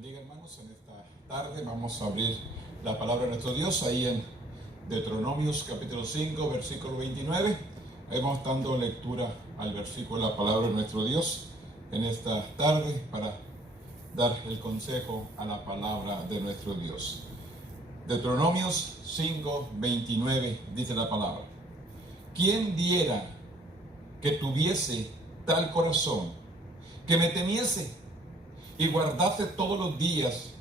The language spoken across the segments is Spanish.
bendiga, hermanos. En esta tarde vamos a abrir la palabra de nuestro Dios ahí en Deuteronomios capítulo 5, versículo 29. Ahí vamos dando lectura al versículo de la palabra de nuestro Dios en esta tarde para dar el consejo a la palabra de nuestro Dios. Deuteronomios 5, 29 dice la palabra: ¿Quién diera que tuviese tal corazón, que me temiese y guardase todos los días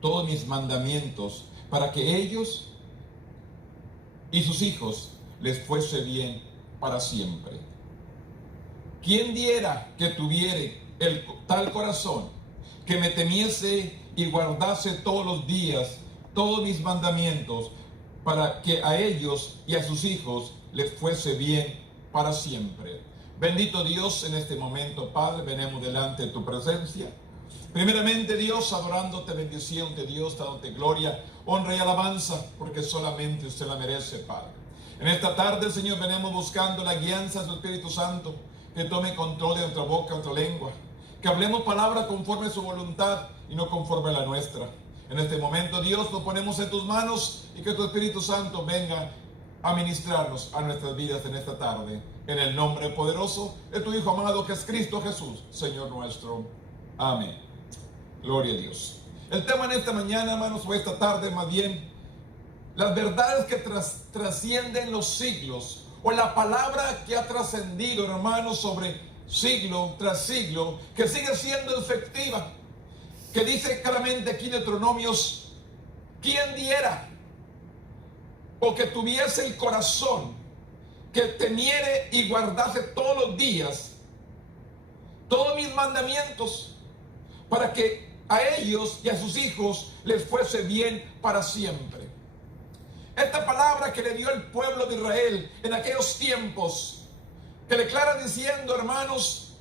todos mis mandamientos, para que ellos y sus hijos les fuese bien para siempre? ¿Quién diera que tuviere tal corazón, que me temiese y guardase todos los días todos mis mandamientos, para que a ellos y a sus hijos les fuese bien para siempre? Bendito Dios, en este momento, Padre, venimos delante de tu presencia. Primeramente, Dios, adorándote, bendiciéndote, Dios, dándote gloria, honra y alabanza, porque solamente usted la merece, Padre. En esta tarde, Señor, venimos buscando la guianza de tu Espíritu Santo, que tome control de nuestra boca, nuestra lengua, que hablemos palabra conforme a su voluntad y no conforme a la nuestra. En este momento, Dios, nos ponemos en tus manos y que tu Espíritu Santo venga a ministrarnos a nuestras vidas en esta tarde, en el nombre poderoso de tu Hijo amado, que es Cristo Jesús, Señor nuestro. Amén. Gloria a Dios. El tema en esta mañana, hermanos, o esta tarde más bien, las verdades que trascienden los siglos, o la palabra que ha trascendido, hermanos, sobre siglo tras siglo, que sigue siendo efectiva, que dice claramente aquí en Deuteronomios: ¿quién diera o que tuviese el corazón, que temiere y guardase todos los días todos mis mandamientos, para que a ellos y a sus hijos les fuese bien para siempre? Esta palabra que le dio el pueblo de Israel en aquellos tiempos, que declara diciendo, hermanos,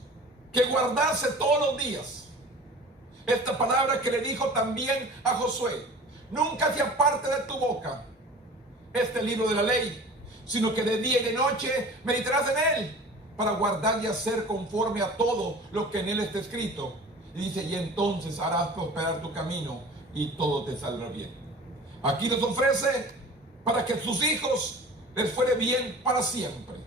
que guardase todos los días. Esta palabra que le dijo también a Josué: nunca se aparte de tu boca este libro de la ley, sino que de día y de noche meditarás en él, para guardar y hacer conforme a todo lo que en él está escrito. Y dice: y entonces harás prosperar tu camino y todo te saldrá bien. Aquí nos ofrece para que sus hijos les fuere bien para siempre.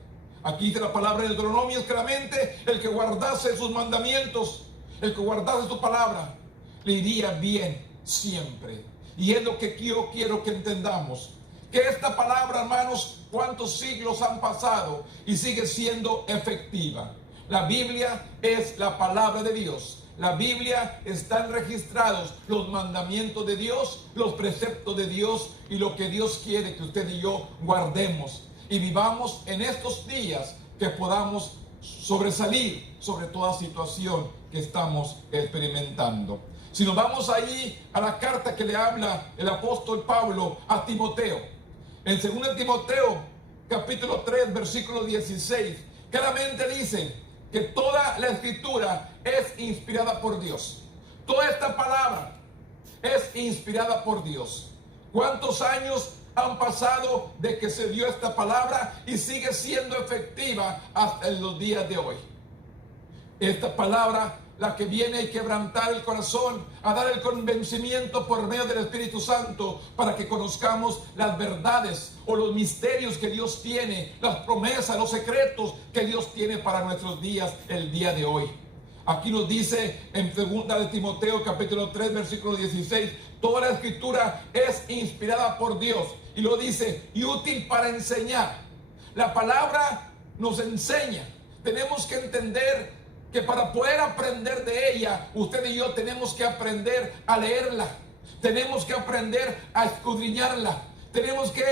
Aquí dice la palabra de Deuteronomio claramente: el que guardase sus mandamientos, el que guardase su palabra, le iría bien siempre. Y es lo que yo quiero que entendamos, que esta palabra, hermanos, cuántos siglos han pasado y sigue siendo efectiva. La Biblia es la palabra de Dios. La Biblia están registrados los mandamientos de Dios, los preceptos de Dios y lo que Dios quiere que usted y yo guardemos y vivamos en estos días, que podamos sobresalir sobre toda situación que estamos experimentando. Si nos vamos ahí a la carta que le habla el apóstol Pablo a Timoteo, en 2 Timoteo capítulo 3 versículo 16, claramente dice que toda la escritura es inspirada por Dios. Toda esta palabra es inspirada por Dios. ¿Cuántos años han pasado de que se dio esta palabra y sigue siendo efectiva hasta en los días de hoy? Esta palabra, la que viene a quebrantar el corazón, a dar el convencimiento por medio del Espíritu Santo, para que conozcamos las verdades o los misterios que Dios tiene, las promesas, los secretos que Dios tiene para nuestros días, el día de hoy. Aquí nos dice en 2 Timoteo capítulo 3 versículo 16, toda la escritura es inspirada por Dios, y lo dice, y útil para enseñar. La palabra nos enseña. Tenemos que entender que para poder aprender de ella, usted y yo tenemos que aprender a leerla, tenemos que aprender a escudriñarla, tenemos que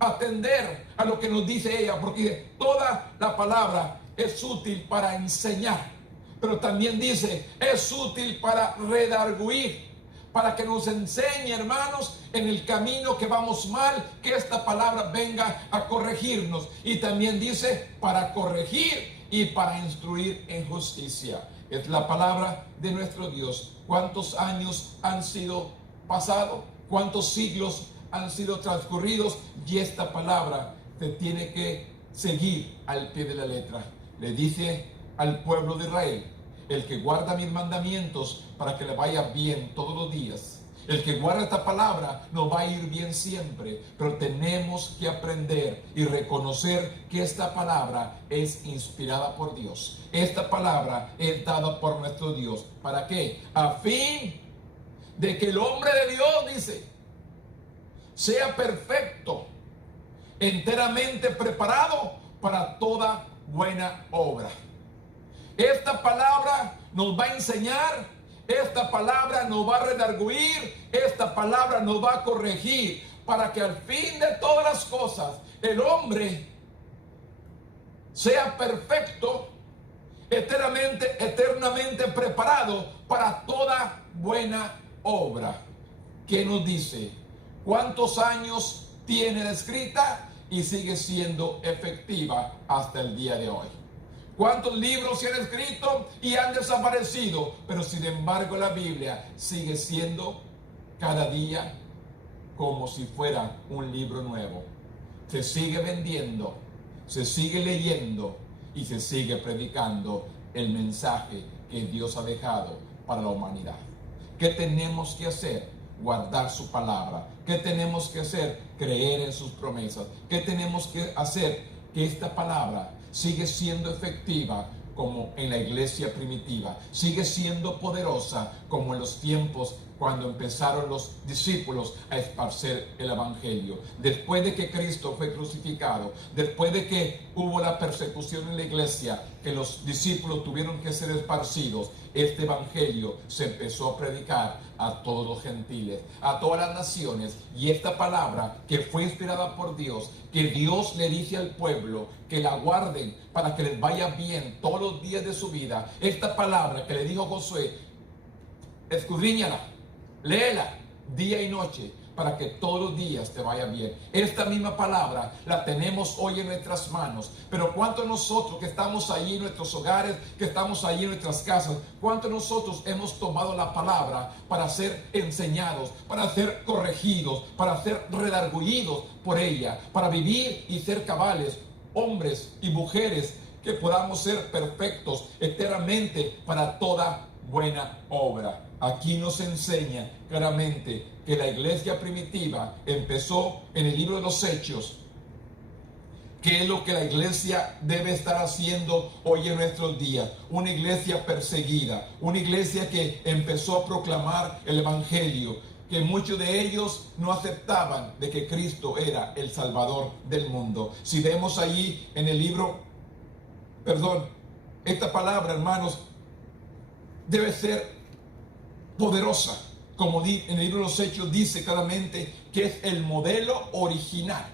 atender a lo que nos dice ella, porque toda la palabra es útil para enseñar, pero también dice, es útil para redarguir, para que nos enseñe, hermanos, en el camino que vamos mal, que esta palabra venga a corregirnos. Y también dice, para corregir y para instruir en justicia. Es la palabra de nuestro Dios. ¿Cuántos años han sido pasados? ¿Cuántos siglos han sido transcurridos? Y esta palabra te tiene que seguir al pie de la letra. Le dice al pueblo de Israel: el que guarda mis mandamientos para que le vaya bien todos los días. El que guarda esta palabra nos va a ir bien siempre, pero tenemos que aprender y reconocer que esta palabra es inspirada por Dios. Esta palabra es dada por nuestro Dios. ¿Para qué? A fin de que el hombre de Dios, dice, sea perfecto, enteramente preparado para toda buena obra. Esta palabra nos va a enseñar. Esta palabra nos va a redarguir, esta palabra nos va a corregir, para que al fin de todas las cosas el hombre sea perfecto, eternamente preparado para toda buena obra. ¿Qué nos dice? ¿Cuántos años tiene escrita y sigue siendo efectiva hasta el día de hoy? ¿Cuántos libros se han escrito y han desaparecido? Pero sin embargo la Biblia sigue siendo cada día como si fuera un libro nuevo. Se sigue vendiendo, se sigue leyendo y se sigue predicando el mensaje que Dios ha dejado para la humanidad. ¿Qué tenemos que hacer? Guardar su palabra. ¿Qué tenemos que hacer? Creer en sus promesas. ¿Qué tenemos que hacer? Que esta palabra sigue siendo efectiva como en la iglesia primitiva, sigue siendo poderosa como en los tiempos cuando empezaron los discípulos a esparcer el evangelio. Después de que Cristo fue crucificado, después de que hubo la persecución en la iglesia, que los discípulos tuvieron que ser esparcidos, este evangelio se empezó a predicar a todos los gentiles, a todas las naciones, y esta palabra que fue inspirada por Dios, que Dios le dice al pueblo que la guarden para que les vaya bien todos los días de su vida, esta palabra que le dijo Josué, escudriñala, léela día y noche para que todos los días te vaya bien. Esta misma palabra la tenemos hoy en nuestras manos, pero ¿cuántos nosotros que estamos ahí en nuestros hogares, que estamos ahí en nuestras casas, cuántos nosotros hemos tomado la palabra para ser enseñados, para ser corregidos, para ser redargüidos por ella, para vivir y ser cabales, hombres y mujeres que podamos ser perfectos eternamente para toda buena obra? Aquí nos enseña claramente que la iglesia primitiva empezó en el libro de los Hechos. ¿Qué es lo que la iglesia debe estar haciendo hoy en nuestros días? Una iglesia perseguida, una iglesia que empezó a proclamar el evangelio, que muchos de ellos no aceptaban de que Cristo era el Salvador del mundo. Si vemos ahí en el libro, esta palabra, hermanos, debe ser poderosa, como en el libro de los Hechos dice claramente que es el modelo original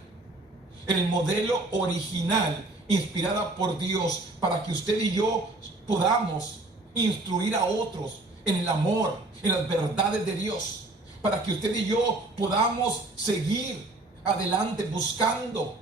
inspirada por Dios, para que usted y yo podamos instruir a otros en el amor, en las verdades de Dios, para que usted y yo podamos seguir adelante buscando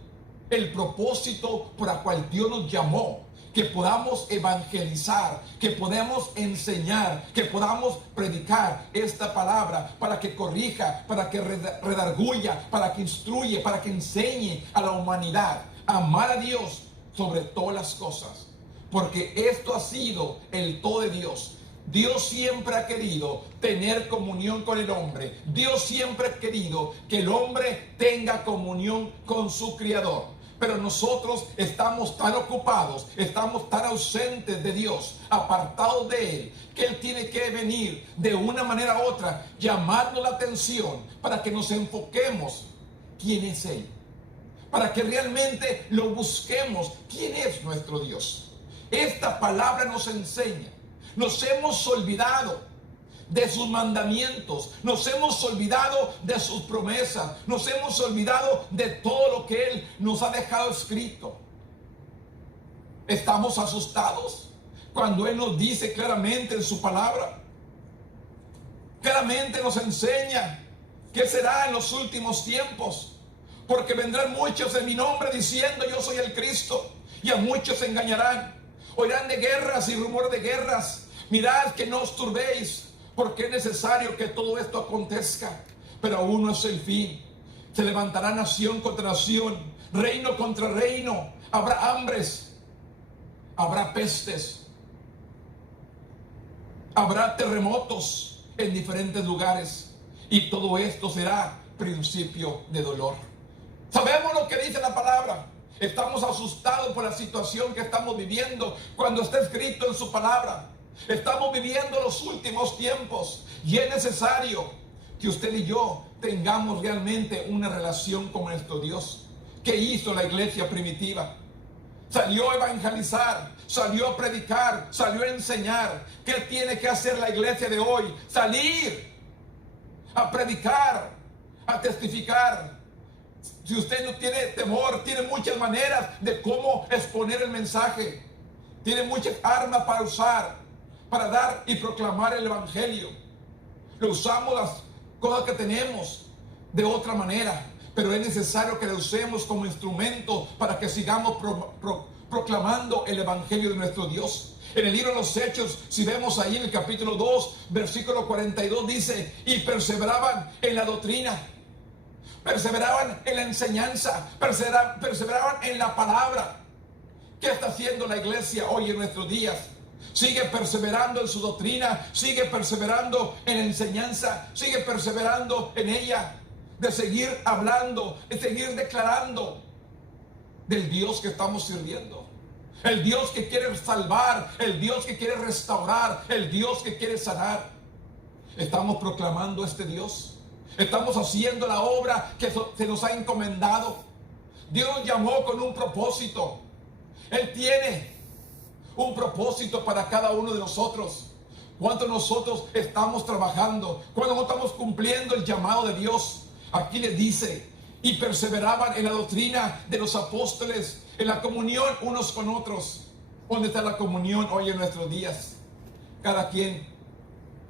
el propósito por el cual Dios nos llamó, que podamos evangelizar, que podamos enseñar, que podamos predicar esta palabra para que corrija, para que redarguya, para que instruye, para que enseñe a la humanidad a amar a Dios sobre todas las cosas, porque esto ha sido el todo de Dios. Dios siempre ha querido tener comunión con el hombre. Dios siempre ha querido que el hombre tenga comunión con su Creador. Pero nosotros estamos tan ocupados, estamos tan ausentes de Dios, apartados de Él, que Él tiene que venir de una manera u otra, llamarnos la atención para que nos enfoquemos quién es Él, para que realmente lo busquemos, quién es nuestro Dios. Esta palabra nos enseña. Nos hemos olvidado de sus mandamientos, nos hemos olvidado de sus promesas, nos hemos olvidado de todo lo que Él nos ha dejado escrito. Estamos asustados cuando Él nos dice claramente en su palabra, claramente nos enseña qué será en los últimos tiempos, porque vendrán muchos en mi nombre diciendo yo soy el Cristo, y a muchos se engañarán. Oirán de guerras y rumor de guerras. Mirad que no os turbéis, porque es necesario que todo esto acontezca, pero aún no es el fin. Se levantará nación contra nación, reino contra reino. Habrá hambres, habrá pestes, Habrá terremotos en diferentes lugares y todo esto será principio de dolor. Sabemos lo que dice la palabra. Estamos asustados por la situación que estamos viviendo cuando está escrito en su palabra. Estamos viviendo los últimos tiempos y es necesario que usted y yo tengamos realmente una relación con nuestro Dios. ¿Qué hizo la iglesia primitiva? Salió a evangelizar, salió a predicar, salió a enseñar. ¿Qué tiene que hacer la iglesia de hoy? Salir a predicar, a testificar. Si usted no tiene temor, tiene muchas maneras de cómo exponer el mensaje. Tiene muchas armas para usar, para dar y proclamar el evangelio. Lo usamos las cosas que tenemos de otra manera, pero es necesario que lo usemos como instrumento para que sigamos proclamando el evangelio de nuestro Dios. En el libro de los Hechos, si vemos ahí en el capítulo 2, versículo 42, dice: y perseveraban en la doctrina, perseveraban en la enseñanza, perseveraban en la palabra. ¿Qué está haciendo la iglesia hoy en nuestros días? Sigue perseverando en su doctrina, sigue perseverando en la enseñanza, sigue perseverando en ella, de seguir hablando, de seguir declarando del Dios que estamos sirviendo. El Dios que quiere salvar, el Dios que quiere restaurar, el Dios que quiere sanar. Estamos proclamando a este Dios. Estamos haciendo la obra que se nos ha encomendado. Dios nos llamó con un propósito. Él tiene un propósito para cada uno de nosotros. ¿Cuánto nosotros estamos trabajando? ¿Cuánto no estamos cumpliendo el llamado de Dios? Aquí le dice: y perseveraban en la doctrina de los apóstoles, en la comunión unos con otros. ¿Dónde está la comunión hoy en nuestros días? Cada quien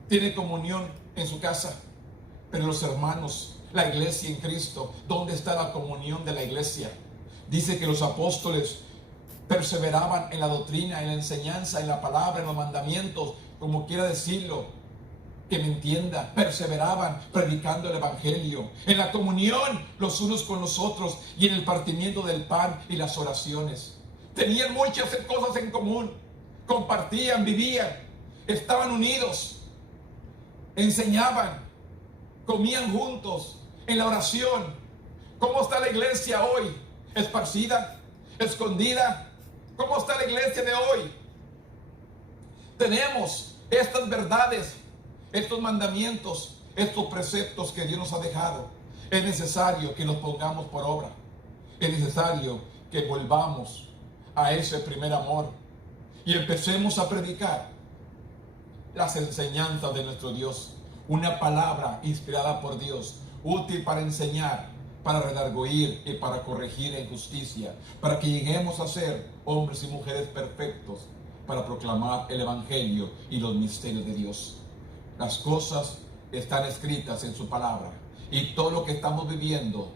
tiene comunión en su casa, pero los hermanos, la iglesia en Cristo, ¿dónde está la comunión de la iglesia? Dice que los apóstoles perseveraban en la doctrina, en la enseñanza, en la palabra, en los mandamientos, como quiera decirlo, que me entienda. Perseveraban predicando el evangelio, en la comunión los unos con los otros y en el partimiento del pan y las oraciones. Tenían muchas cosas en común, compartían, vivían, estaban unidos, enseñaban, comían juntos en la oración. ¿Cómo está la iglesia hoy? ¿Esparcida? ¿Escondida? ¿Cómo está la iglesia de hoy? Tenemos estas verdades, estos mandamientos, estos preceptos que Dios nos ha dejado. Es necesario que los pongamos por obra. Es necesario que volvamos a ese primer amor y empecemos a predicar las enseñanzas de nuestro Dios. Una palabra inspirada por Dios, útil para enseñar, para redarguir y para corregir en justicia, para que lleguemos a ser hombres y mujeres perfectos, para proclamar el evangelio y los misterios de Dios. Las cosas están escritas en su palabra y todo lo que estamos viviendo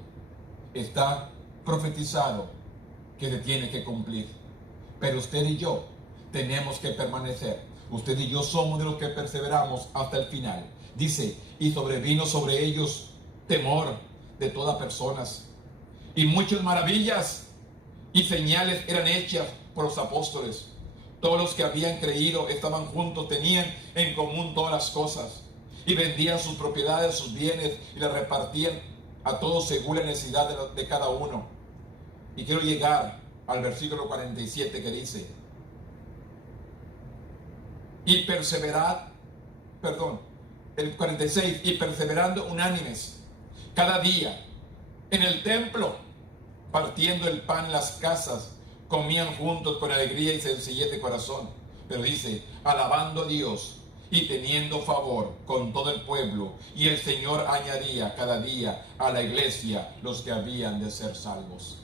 está profetizado que se tiene que cumplir. Pero usted y yo tenemos que permanecer. Usted y yo somos de los que perseveramos hasta el final. Dice: y sobrevino sobre ellos temor de todas personas, y muchas maravillas y señales eran hechas por los apóstoles. Todos los que habían creído estaban juntos, tenían en común todas las cosas, y vendían sus propiedades, sus bienes, y las repartían a todos según la necesidad de cada uno. Y quiero llegar al versículo 47 que dice: y el 46, y perseverando unánimes cada día en el templo, partiendo el pan en las casas, comían juntos con alegría y sencillez de corazón. Pero dice: alabando a Dios y teniendo favor con todo el pueblo, y el Señor añadía cada día a la iglesia los que habían de ser salvos.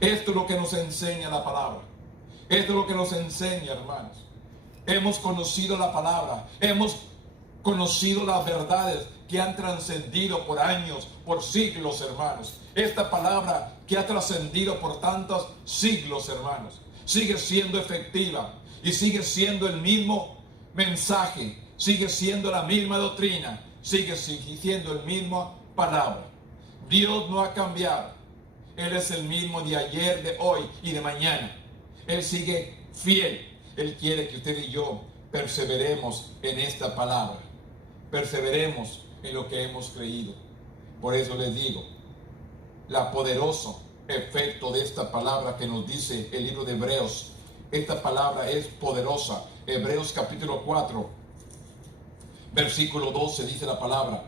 Esto es lo que nos enseña la palabra. Esto es lo que nos enseña, hermanos. Hemos conocido la palabra, hemos conocido las verdades que han trascendido por años, por siglos, hermanos. Esta palabra que ha trascendido por tantos siglos, hermanos, sigue siendo efectiva y sigue siendo el mismo mensaje, sigue siendo la misma doctrina, sigue siendo la misma palabra. Dios no ha cambiado. Él es el mismo de ayer, de hoy y de mañana. Él sigue fiel. Él quiere que usted y yo perseveremos en esta palabra. Perseveremos en lo que hemos creído. Por eso les digo, la poderoso efecto de esta palabra que nos dice el libro de Hebreos. Esta palabra es poderosa. Hebreos capítulo 4, versículo 12 dice la palabra: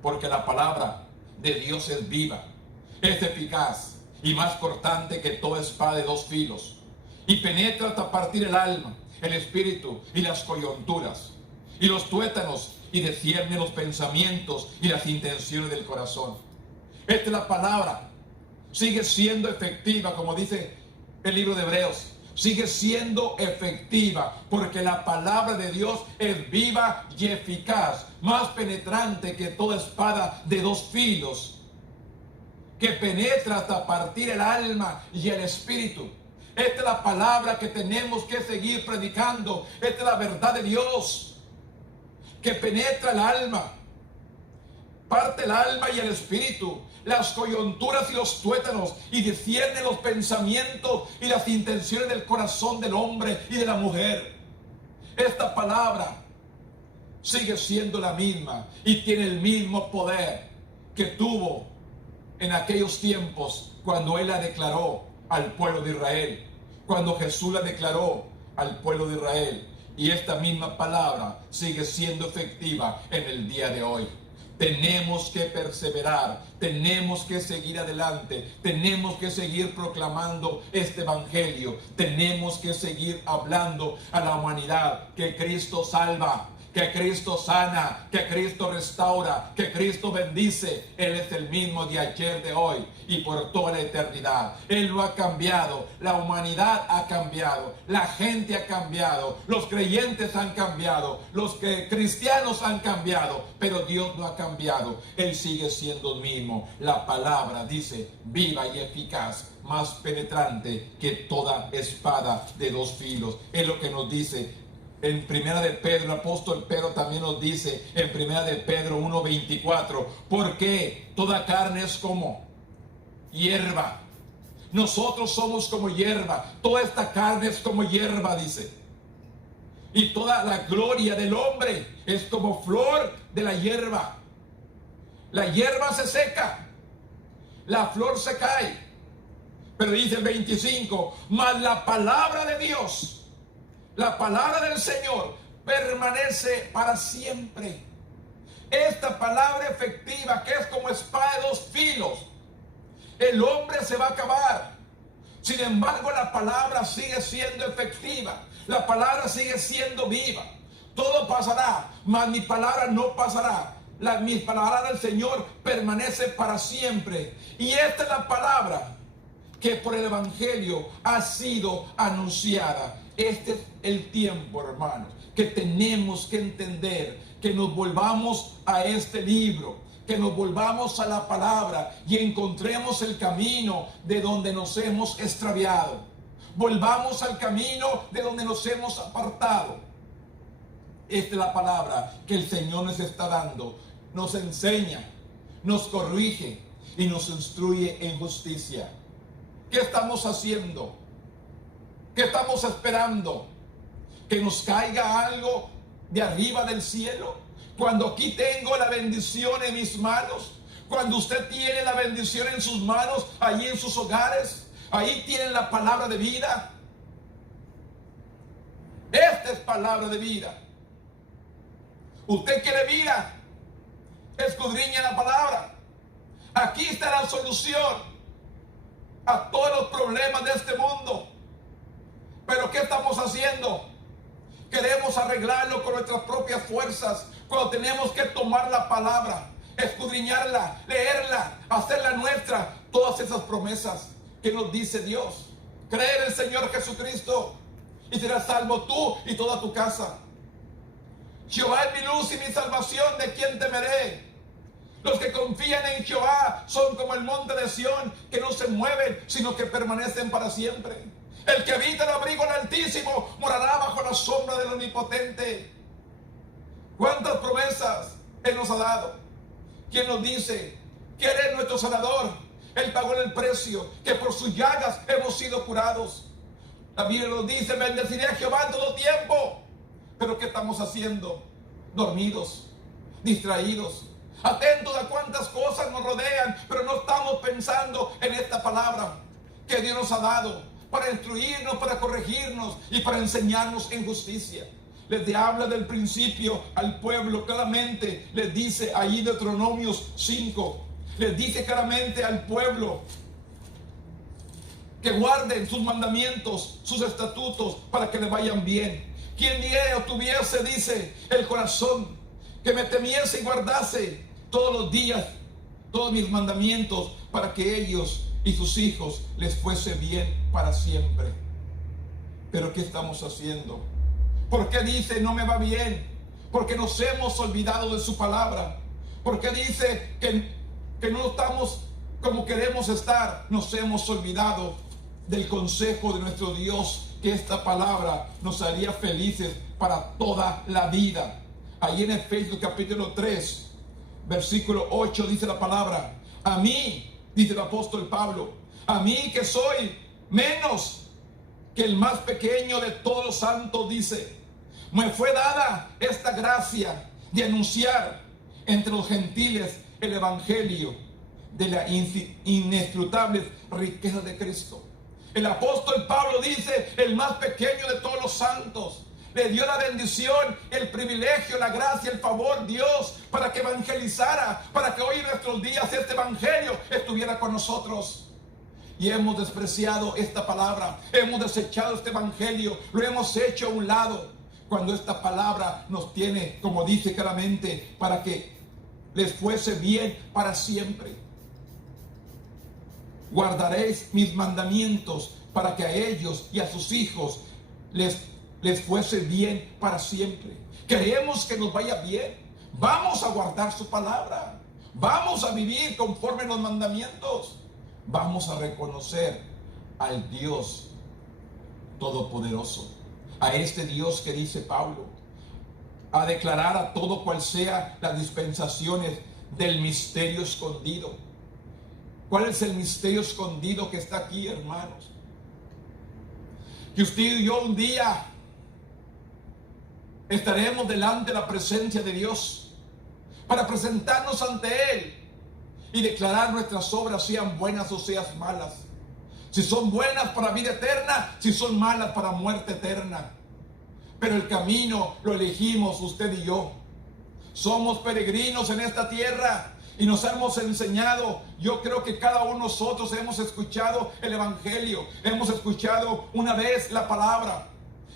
porque la palabra de Dios es viva, es eficaz y más cortante que toda espada de dos filos, y penetra hasta partir el alma, el espíritu y las coyunturas, y los tuétanos, y discierne los pensamientos y las intenciones del corazón. Esta es la palabra. Sigue siendo efectiva, como dice el libro de Hebreos. Sigue siendo efectiva porque la palabra de Dios es viva y eficaz, más penetrante que toda espada de dos filos, que penetra hasta partir el alma y el espíritu. Esta es la palabra que tenemos que seguir predicando. Esta es la verdad de Dios, que penetra el alma, parte el alma y el espíritu, las coyunturas y los tuétanos, y discierne los pensamientos y las intenciones del corazón del hombre y de la mujer. Esta palabra sigue siendo la misma y tiene el mismo poder que tuvo en aquellos tiempos cuando Él la declaró al pueblo de Israel, cuando Jesús la declaró al pueblo de Israel. Y esta misma palabra sigue siendo efectiva en el día de hoy. Tenemos que perseverar, tenemos que seguir adelante, tenemos que seguir proclamando este evangelio, tenemos que seguir hablando a la humanidad que Cristo salva, que Cristo sana, que Cristo restaura, que Cristo bendice. Él es el mismo de ayer, de hoy y por toda la eternidad. Él lo ha cambiado, la humanidad ha cambiado, la gente ha cambiado, los creyentes han cambiado, los cristianos han cambiado, pero Dios no ha cambiado. Él sigue siendo el mismo. La palabra dice viva y eficaz, más penetrante que toda espada de dos filos. Es lo que nos dice en primera de Pedro. El apóstol Pedro también nos dice en primera de Pedro 1:24, porque toda carne es como hierba. Nosotros somos como hierba. Toda esta carne es como hierba, dice. Y toda la gloria del hombre es como flor de la hierba. La hierba se seca, la flor se cae. Pero dice el 25, mas la palabra de Dios, la palabra del Señor permanece para siempre. Esta palabra efectiva, que es como espada de dos filos, el hombre se va a acabar. Sin embargo, la palabra sigue siendo efectiva. La palabra sigue siendo viva. Todo pasará, mas mi palabra no pasará. Mi palabra del Señor permanece para siempre. Y esta es la palabra que por el evangelio ha sido anunciada. Este es el tiempo, hermanos, que tenemos que entender, que nos volvamos a este libro, que nos volvamos a la palabra y encontremos el camino de donde nos hemos extraviado. Volvamos al camino de donde nos hemos apartado. Esta es la palabra que el Señor nos está dando. Nos enseña, nos corrige y nos instruye en justicia. ¿Qué estamos haciendo? ¿Qué estamos esperando? ¿Que nos caiga algo de arriba del cielo? Cuando aquí tengo la bendición en mis manos, cuando usted tiene la bendición en sus manos, allí en sus hogares, ahí tienen la palabra de vida. Esta es palabra de vida. Usted quiere vida, escudriña la palabra. Aquí está la solución a todos los problemas de este mundo. Pero ¿qué estamos haciendo? Queremos arreglarlo con nuestras propias fuerzas, cuando tenemos que tomar la palabra, escudriñarla, leerla, hacerla nuestra. Todas esas promesas que nos dice Dios. Cree en el Señor Jesucristo y serás salvo tú y toda tu casa. Jehová es mi luz y mi salvación, ¿de quién temeré? Los que confían en Jehová son como el monte de Sión, que no se mueven, sino que permanecen para siempre. El que habita el abrigo del Altísimo morará bajo la sombra del Omnipotente. ¿Cuántas promesas Él nos ha dado? ¿Quién nos dice que Él es nuestro sanador? Él pagó el precio, que por sus llagas hemos sido curados. La Biblia nos dice: bendeciré a Jehová en todo tiempo, Pero ¿qué estamos haciendo? Dormidos, distraídos, atentos a cuántas cosas nos rodean, pero no estamos pensando en esta palabra que Dios nos ha dado para instruirnos, para corregirnos y para enseñarnos en justicia. Les habla del principio al pueblo claramente, les dice ahí Deuteronomios 5, les dice claramente al pueblo que guarden sus mandamientos, sus estatutos, para que le vayan bien. Quien diera o tuviese, dice, el corazón, que me temiese y guardase todos los días todos mis mandamientos, para que ellos y sus hijos les fuese bien para siempre. Pero ¿qué estamos haciendo? ¿Por qué dice no me va bien? Porque nos hemos olvidado de su palabra. ¿Por qué dice que no estamos como queremos estar? Nos hemos olvidado del consejo de nuestro Dios, que esta palabra nos haría felices para toda la vida. Ahí en Efesios capítulo 3, versículo 8 dice la palabra: a mí, dice el apóstol Pablo, a mí que soy menos que el más pequeño de todos los santos, dice, me fue dada esta gracia de anunciar entre los gentiles el evangelio de la inescrutable riqueza de Cristo. El apóstol Pablo dice, el más pequeño de todos los santos, le dio la bendición, el privilegio, la gracia, el favor, Dios, para que evangelizara, para que hoy en nuestros días este evangelio estuviera con nosotros. Y hemos despreciado esta palabra, hemos desechado este evangelio, lo hemos hecho a un lado, cuando esta palabra nos tiene, como dice claramente, para que les fuese bien para siempre. Guardaréis mis mandamientos para que a ellos y a sus hijos les fuese bien para siempre. Queremos que nos vaya bien. Vamos a guardar su palabra. Vamos a vivir conforme a los mandamientos. Vamos a reconocer al Dios Todopoderoso. A este Dios que dice Pablo, a declarar a todo cual sea las dispensaciones del misterio escondido. ¿Cuál es el misterio escondido que está aquí, hermanos? Que usted y yo un día estaremos delante de la presencia de Dios para presentarnos ante Él y declarar nuestras obras, sean buenas o sean malas. Si son buenas para vida eterna, si son malas para muerte eterna. Pero el camino lo elegimos usted y yo. Somos peregrinos en esta tierra y nos hemos enseñado. Yo creo que cada uno de nosotros hemos escuchado el evangelio, hemos escuchado una vez la palabra,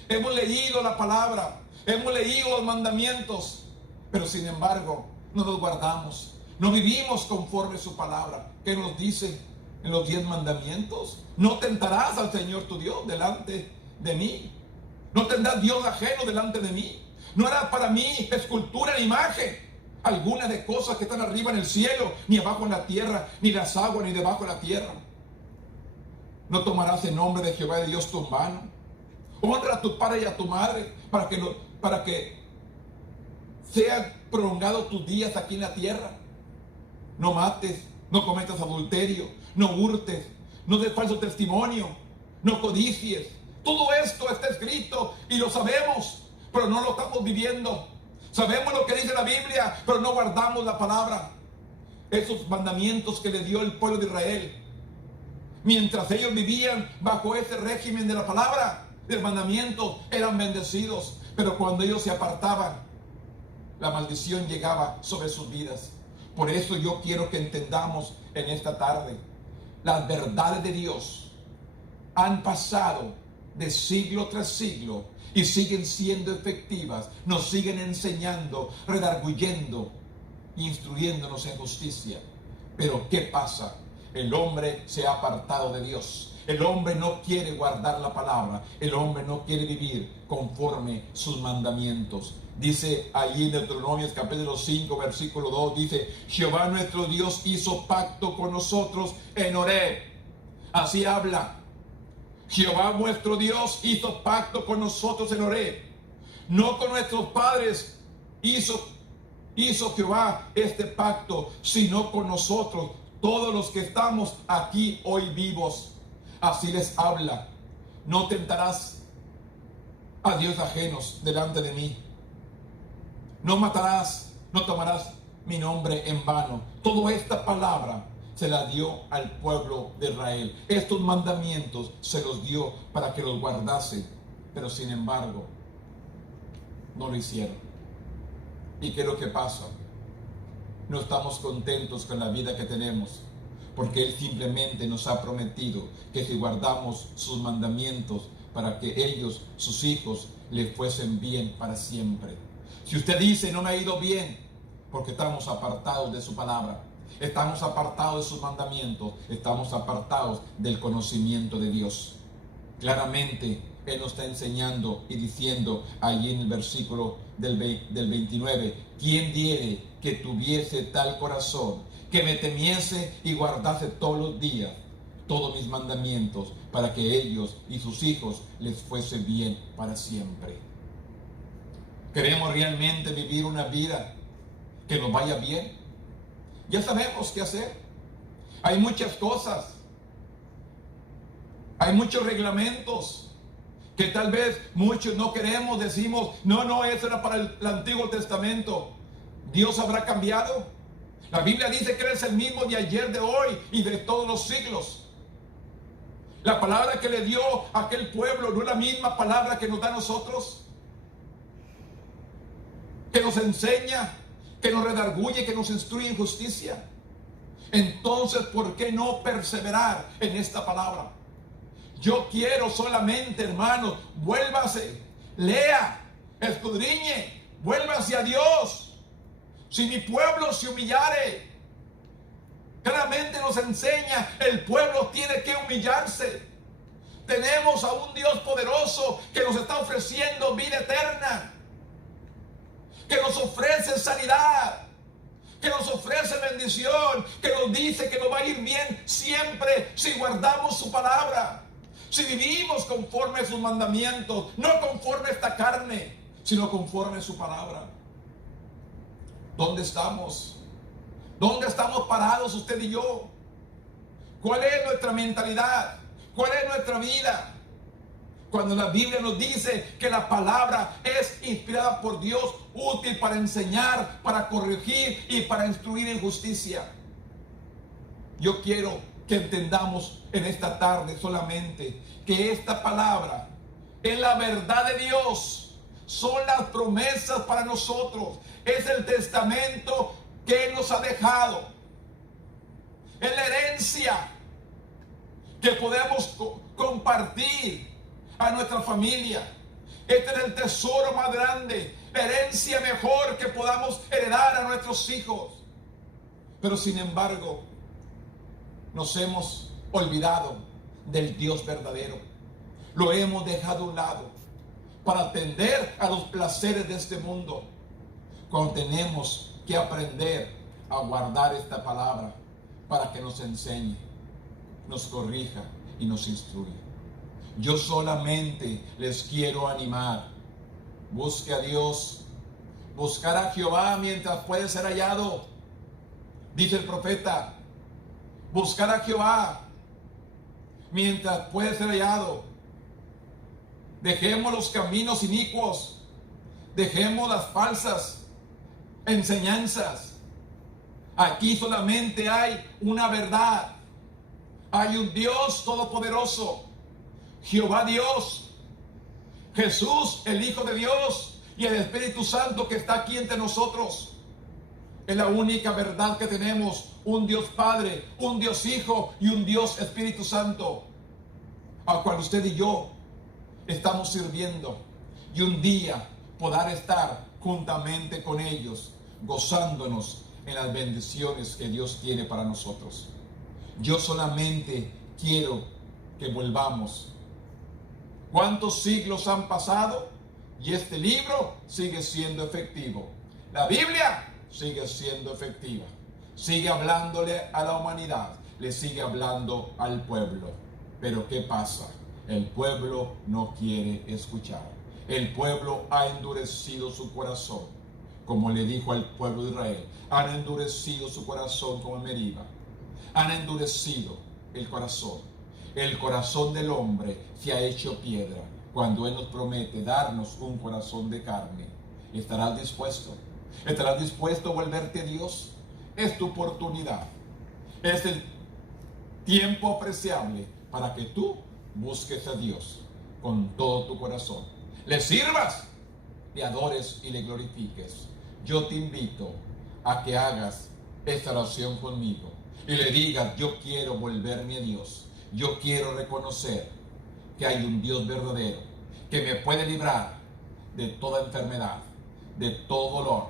hemos leído la palabra, hemos leído los mandamientos, pero sin embargo no los guardamos, no vivimos conforme a su palabra. ¿Qué nos dice en los 10 mandamientos? No tentarás al Señor tu Dios delante de mí, no tendrás Dios ajeno delante de mí, no harás para mí escultura ni imagen alguna de cosas que están arriba en el cielo, ni abajo en la tierra, ni las aguas, ni debajo de la tierra. No tomarás el nombre de Jehová de Dios tu mano. Honra a tu padre y a tu madre para que sean prolongados tus días aquí en la tierra. No mates, no cometas adulterio, no hurtes, no des falso testimonio, no codicies. Todo esto está escrito y lo sabemos, pero no lo estamos viviendo. Sabemos lo que dice la Biblia, pero no guardamos la palabra. Esos mandamientos que le dio el pueblo de Israel, mientras ellos vivían bajo ese régimen de la palabra, del mandamiento, eran bendecidos. Pero cuando ellos se apartaban, la maldición llegaba sobre sus vidas. Por eso yo quiero que entendamos en esta tarde, las verdades de Dios han pasado de siglo tras siglo y siguen siendo efectivas, nos siguen enseñando, redarguyendo, instruyéndonos en justicia. Pero ¿qué pasa? El hombre se ha apartado de Dios. El hombre no quiere guardar la palabra. El hombre no quiere vivir conforme sus mandamientos. Dice allí en Deuteronomio capítulo 5 versículo 2, dice: Jehová nuestro Dios hizo pacto con nosotros en Horeb. Así habla. Jehová vuestro Dios hizo pacto con nosotros en Horeb. No con nuestros padres hizo Jehová este pacto, sino con nosotros, todos los que estamos aquí hoy vivos. Así les habla: no tentarás a dioses ajenos delante de mí. No matarás, no tomarás mi nombre en vano. Toda esta palabra se la dio al pueblo de Israel. Estos mandamientos se los dio para que los guardase, pero sin embargo, no lo hicieron. ¿Y qué es lo que pasa? No estamos contentos con la vida que tenemos, porque Él simplemente nos ha prometido que si guardamos sus mandamientos, para que ellos, sus hijos, les fuesen bien para siempre. Si usted dice, no me ha ido bien, porque estamos apartados de su palabra, estamos apartados de sus mandamientos, estamos apartados del conocimiento de Dios. Claramente, Él nos está enseñando y diciendo allí en el versículo del 29, ¿quién diere que tuviese tal corazón, que me temiese y guardase todos los días todos mis mandamientos, para que ellos y sus hijos les fuese bien para siempre? ¿Queremos realmente vivir una vida que nos vaya bien? Ya sabemos qué hacer. Hay muchas cosas, hay muchos reglamentos que tal vez muchos no queremos. Decimos, no, eso era para el Antiguo Testamento. ¿Dios habrá cambiado? La Biblia dice que Él es el mismo de ayer, de hoy y de todos los siglos. La palabra que le dio a aquel pueblo no es la misma palabra que nos da a nosotros, que nos enseña, que nos redarguye, que nos instruye en justicia. Entonces, ¿por qué no perseverar en esta palabra? Yo quiero solamente, hermanos, vuélvase, lea, escudriñe, vuélvase a Dios. Si mi pueblo se humillare, claramente nos enseña, el pueblo tiene que humillarse. Tenemos a un Dios poderoso que nos está ofreciendo vida eterna, que nos ofrece sanidad, que nos ofrece bendición, que nos dice que nos va a ir bien siempre si guardamos su palabra, si vivimos conforme a sus mandamientos, no conforme a esta carne, sino conforme a su palabra. ¿Dónde estamos? ¿Dónde estamos parados usted y yo? ¿Cuál es nuestra mentalidad? ¿Cuál es nuestra vida? Cuando la Biblia nos dice que la palabra es inspirada por Dios, útil para enseñar, para corregir y para instruir en justicia. Yo quiero que entendamos en esta tarde solamente que esta palabra es la verdad de Dios, son las promesas para nosotros, es el testamento que Él nos ha dejado, es la herencia que podemos compartir a nuestra familia. Este es el tesoro más grande, la herencia mejor que podamos heredar a nuestros hijos. Pero sin embargo, nos hemos olvidado del Dios verdadero. Lo hemos dejado a un lado para atender a los placeres de este mundo, cuando tenemos que aprender a guardar esta palabra para que nos enseñe, nos corrija y nos instruya. Yo solamente les quiero animar. Busque a Dios. Buscar a Jehová mientras puede ser hallado. Dice el profeta, buscar a Jehová mientras puede ser hallado. Dejemos los caminos inicuos. Dejemos las falsas enseñanzas. Aquí solamente hay una verdad. Hay un Dios todopoderoso, Jehová Dios, Jesús, el Hijo de Dios, y el Espíritu Santo que está aquí entre nosotros. Es la única verdad que tenemos, un Dios Padre, un Dios Hijo y un Dios Espíritu Santo, al cual usted y yo estamos sirviendo, y un día poder estar juntamente con ellos, gozándonos en las bendiciones que Dios tiene para nosotros. Yo solamente quiero que volvamos. ¿Cuántos siglos han pasado? Y este libro sigue siendo efectivo. La Biblia sigue siendo efectiva. Sigue hablándole a la humanidad. Le sigue hablando al pueblo. Pero ¿qué pasa? El pueblo no quiere escuchar. El pueblo ha endurecido su corazón, como le dijo al pueblo de Israel. Han endurecido su corazón como en Meriba. Han endurecido el corazón. El corazón del hombre se ha hecho piedra. cuando Él nos promete darnos un corazón de carne. ¿Estarás dispuesto? ¿Estarás dispuesto a volverte a Dios? Es tu oportunidad. Es el tiempo apreciable para que tú busques a Dios con todo tu corazón. Le sirvas, le adores y le glorifiques. Yo te invito a que hagas esta oración conmigo y le digas: yo quiero volverme a Dios. Yo quiero reconocer que hay un Dios verdadero que me puede librar de toda enfermedad, de todo dolor,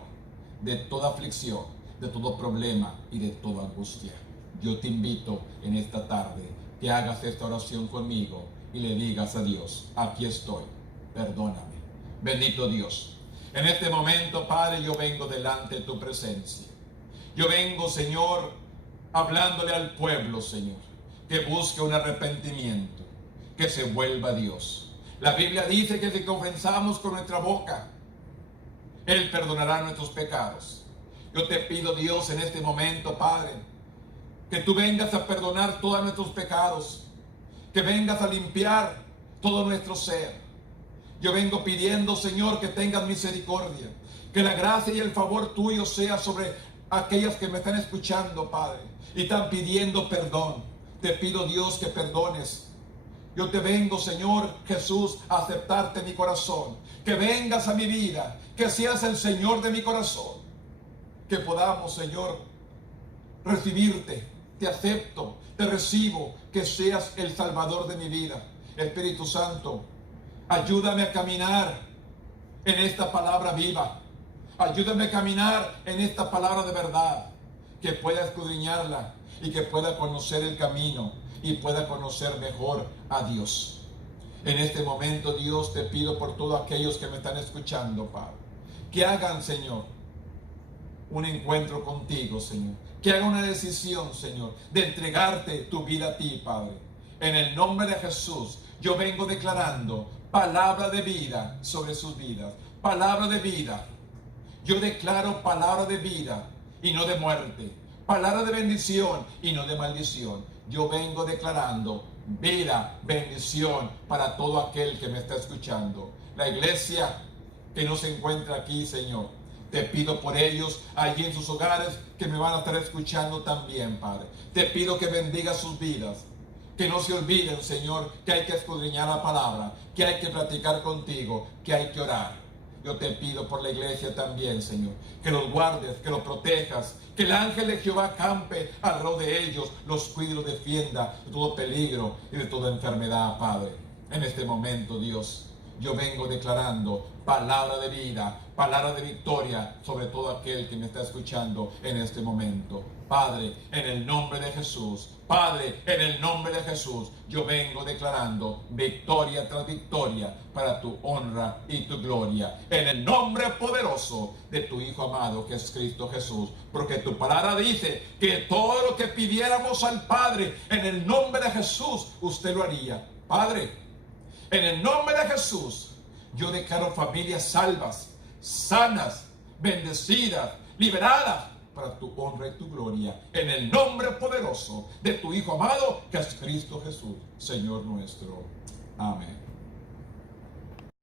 de toda aflicción, de todo problema y de toda angustia. Yo te invito en esta tarde que hagas esta oración conmigo y le digas a Dios: aquí estoy, perdóname. Bendito Dios, en este momento, Padre, yo vengo delante de tu presencia. Yo vengo, Señor, hablándole al pueblo, Señor, que busque un arrepentimiento, que se vuelva a Dios. La Biblia dice que si confesamos con nuestra boca, Él perdonará nuestros pecados. Yo te pido, Dios, en este momento, Padre, que tú vengas a perdonar todos nuestros pecados, que vengas a limpiar todo nuestro ser. Yo vengo pidiendo, Señor, que tengas misericordia, que la gracia y el favor tuyo sea sobre aquellos que me están escuchando, Padre, y están pidiendo perdón. Te pido, Dios, que perdones. Yo te vengo, Señor Jesús, a aceptarte en mi corazón, que vengas a mi vida, que seas el Señor de mi corazón, que podamos, Señor, recibirte. Te acepto, te recibo, que seas el Salvador de mi vida. Espíritu Santo, ayúdame a caminar en esta palabra viva. Ayúdame a caminar en esta palabra de verdad, que pueda escudriñarla y que pueda conocer el camino y pueda conocer mejor a Dios. En este momento, Dios, te pido por todos aquellos que me están escuchando, Padre, que hagan, Señor, un encuentro contigo, Señor. Que hagan una decisión, Señor, de entregarte tu vida a ti, Padre. En el nombre de Jesús, yo vengo declarando palabra de vida sobre sus vidas. Palabra de vida. Yo declaro palabra de vida y no de muerte. Palabra de bendición y no de maldición. Yo vengo declarando vida, bendición para todo aquel que me está escuchando. La iglesia que no se encuentra aquí, Señor, te pido por ellos allí en sus hogares que me van a estar escuchando también, Padre. Te pido que bendiga sus vidas. Que no se olviden, Señor, que hay que escudriñar la palabra, que hay que platicar contigo, que hay que orar. Yo te pido por la iglesia también, Señor, que los guardes, que los protejas, que el ángel de Jehová campe alrededor de ellos, los cuide y los defienda de todo peligro y de toda enfermedad, Padre. En este momento, Dios, yo vengo declarando palabra de vida, palabra de victoria sobre todo aquel que me está escuchando en este momento. Padre, en el nombre de Jesús, Padre, en el nombre de Jesús, yo vengo declarando victoria tras victoria para tu honra y tu gloria. En el nombre poderoso de tu Hijo amado, que es Cristo Jesús. Porque tu palabra dice que todo lo que pidiéramos al Padre, en el nombre de Jesús, usted lo haría. Padre, en el nombre de Jesús, yo declaro familias salvas, sanas, bendecidas, liberadas para tu honra y tu gloria, en el nombre poderoso de tu Hijo amado, que es Cristo Jesús, Señor nuestro. Amén.